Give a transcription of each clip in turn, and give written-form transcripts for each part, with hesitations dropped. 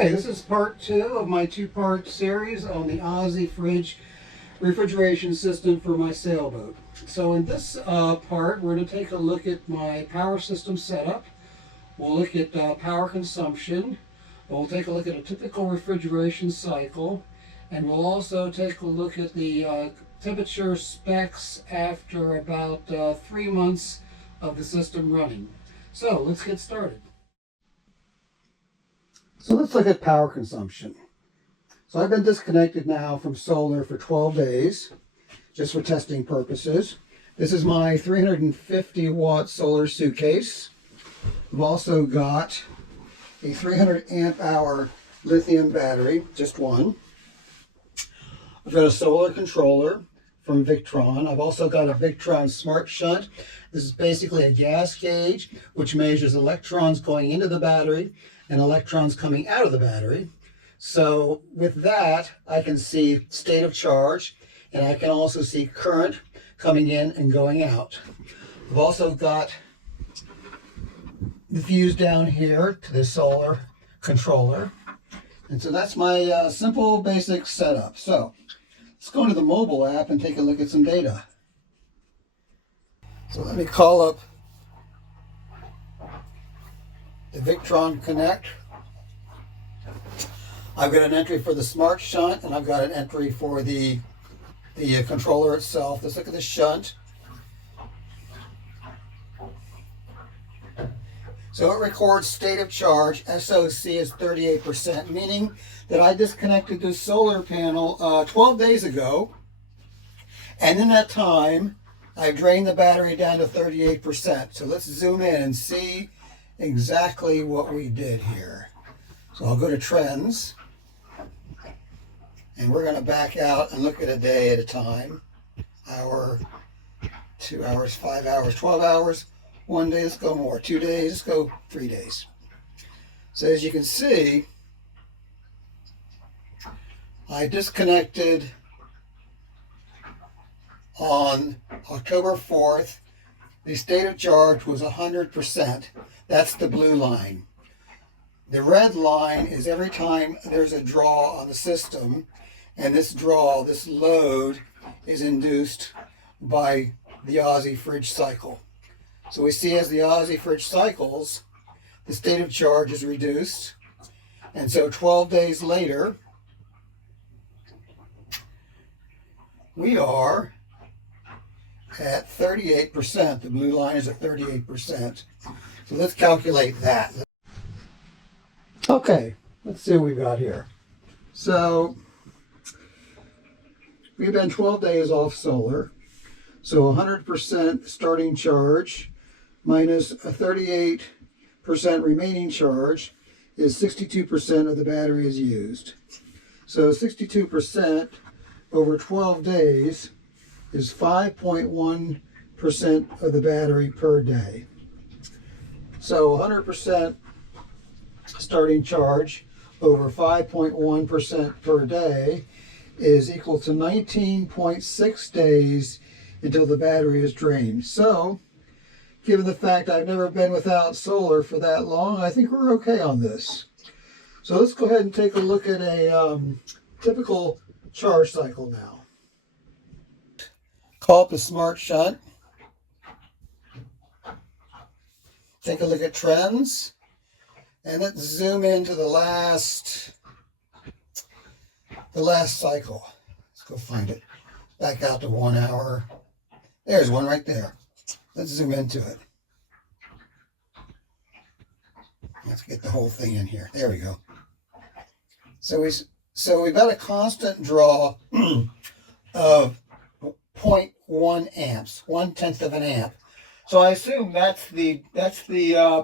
Okay, this is part 2 of my 2-part series on the OzeFridge refrigeration system for my sailboat. So in this part, we're going to take a look at my power system setup. We'll look at power consumption. We'll take a look at a typical refrigeration cycle. And we'll also take a look at the temperature specs after about 3 months of the system running. So let's get started. So let's look at power consumption. So I've been disconnected now from solar for 12 days, just for testing purposes. This is my 350 watt solar suitcase. I've also got a 300 amp hour lithium battery, just one. I've got a solar controller from Victron. I've also got a Victron Smart Shunt. This is basically a gas gauge, which measures electrons going into the battery and electrons coming out of the battery. So with that, I can see state of charge, and I can also see current coming in and going out. I've also got the fuse down here to the solar controller. And so that's my simple basic setup. So let's go into the mobile app and take a look at some data. So let me call up the Victron Connect. I've got an entry for the Smart Shunt, and I've got an entry for the controller itself. Let's look at the shunt. So it records state of charge. SOC is 38%, meaning that I disconnected the solar panel 12 days ago, and in that time, I drained the battery down to 38%. So let's zoom in and see exactly what we did here. So I'll go to trends, and we're going to back out and look at a day at a time. Hour, 2 hours, 5 hours, 12 hours. 1 day, let's go more. 2 days, let's go 3 days. So as you can see, I disconnected on October 4th. The state of charge was 100%. That's the blue line. The red line is every time there's a draw on the system, and this draw, this load, is induced by the OzeFridge cycle. So we see as the OzeFridge cycles, the state of charge is reduced. And so 12 days later, we are at 38%. The blue line is at 38%. So let's calculate that. Okay, let's see what we've got here. So we've been 12 days off solar. So 100% starting charge minus a 38% remaining charge is 62% of the battery is used. So 62% over 12 days is 5.1% of the battery per day. So 100% starting charge over 5.1% per day is equal to 19.6 days until the battery is drained. So given the fact I've never been without solar for that long, I think we're okay on this. So let's go ahead and take a look at a typical charge cycle now. Call up the Smart Shunt. Take a look at trends. And let's zoom into the last cycle. Let's go find it. Back out to 1 hour. There's one right there. Let's zoom into it. Let's get the whole thing in here. There we go. So we've got a constant draw of 0.1 amps, 1/10 of an amp. So I assume that's the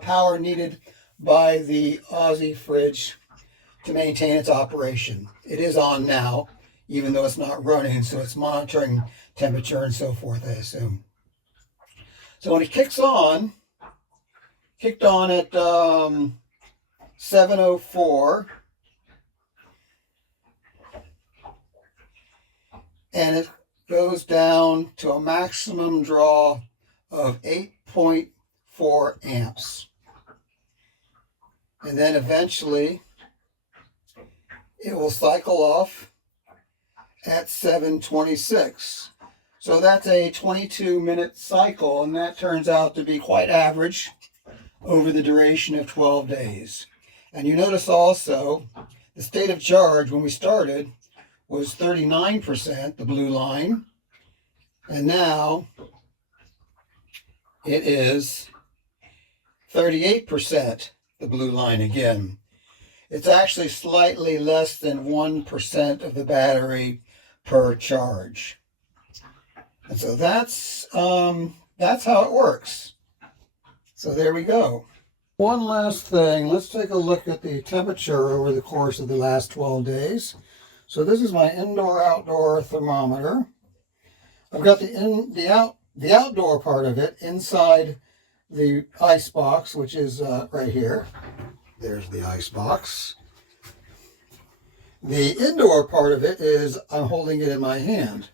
power needed by the OzeFridge to maintain its operation. It is on now, even though it's not running, so it's monitoring temperature and so forth, I assume. So when it kicked on at 7:04, and it goes down to a maximum draw of 8.4 amps. And then eventually it will cycle off at 7:26. So that's a 22-minute cycle, and that turns out to be quite average over the duration of 12 days. And you notice also the state of charge when we started was 39%, the blue line, and now it is 38%, the blue line again. It's actually slightly less than 1% of the battery per charge. And so that's how it works. So there we go. One last thing, let's take a look at the temperature over the course of the last 12 days. So this is my indoor-outdoor thermometer. I've got the outdoor part of it inside the ice box, which is right here. There's the ice box. The indoor part of it is I'm holding it in my hand.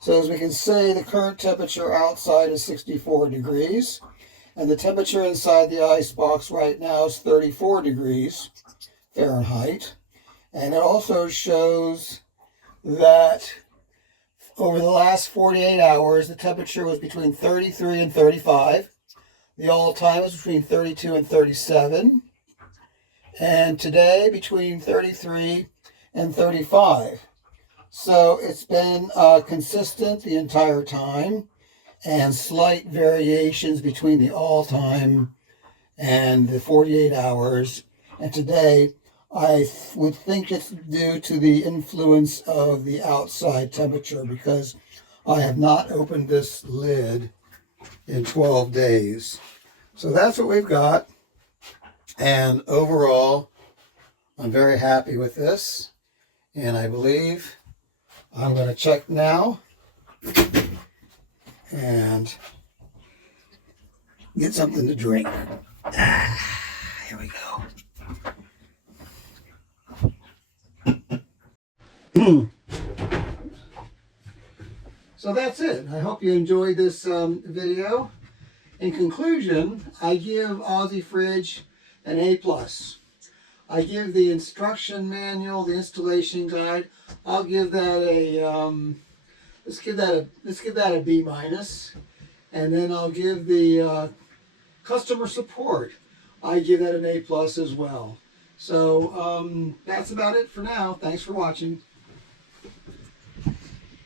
So as we can see, the current temperature outside is 64 degrees. And the temperature inside the ice box right now is 34 degrees Fahrenheit. And it also shows that over the last 48 hours, the temperature was between 33 and 35. The all-time was between 32 and 37. And today, between 33 and 35. So it's been consistent the entire time, and slight variations between the all-time and the 48 hours. And today, I would think it's due to the influence of the outside temperature, because I have not opened this lid in 12 days. So that's what we've got. And overall, I'm very happy with this. And I believe I'm going to check now and get something to drink. Here we go. So that's it. I hope you enjoyed this video. In conclusion, I give OzeFridge an A+. I give the instruction manual, the installation guide, I'll give that a let's give that a B-. And then I'll give the customer support, I give that an A+ as well. So that's about it for now. Thanks for watching.